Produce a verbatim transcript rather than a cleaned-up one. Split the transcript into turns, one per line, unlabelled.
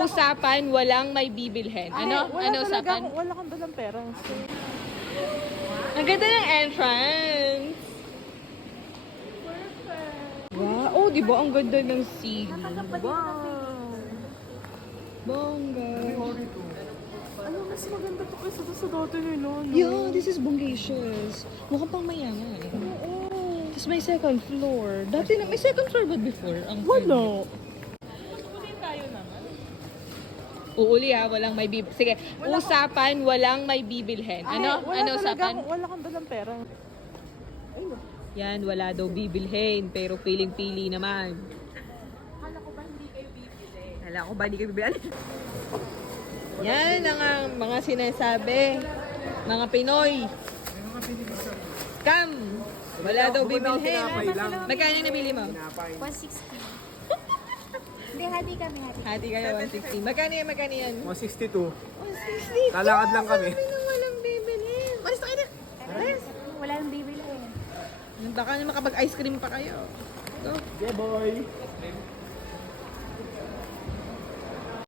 Usapan, walang may bibilhin. Ano?
Wala
Ano
talaga
usapan?
akong- Wala kang dalang pera. So,
Ang ganda ng entrance. Wow. Oh, di ba? Ang ganda ng ceiling. Wow. Bongga.
ano, mas maganda to kaysa doon sa dati nila, no?
Yeah, this is bongacious. Mukhang pang mayaman.
Oo.
Tapos may second floor. Dati na, may second floor ba before? Ang
Wala.
Uuli ha, walang may bibil. Sige, usapan, walang may bibilhin. Ano?
Wala
Ano
talaga
usapan?
akong- Wala kang dalang pera.
Yan, wala daw bibilhin, pero piling-pili naman.
Kala ko ba hindi kayo bibili?
Hala ko ba, di kayo bibilhin? Yan ang ang mga sinasabi. Mga Pinoy. Scam! Wala daw bibilhin. Magkano yung nabili mo?
one sixty. Hindi, hati kami, hati.
Hati kayo, one sixty. Magkano yan, magkano yan?
one sixty-two.
one sixty.
Lalakad lang kami.
Sabi nang walang bibilhin. Malis na kayo na. Malis.
Wala nang bibili.
Baka na makapag-ice cream pa kayo. Go.
Yeah, boy.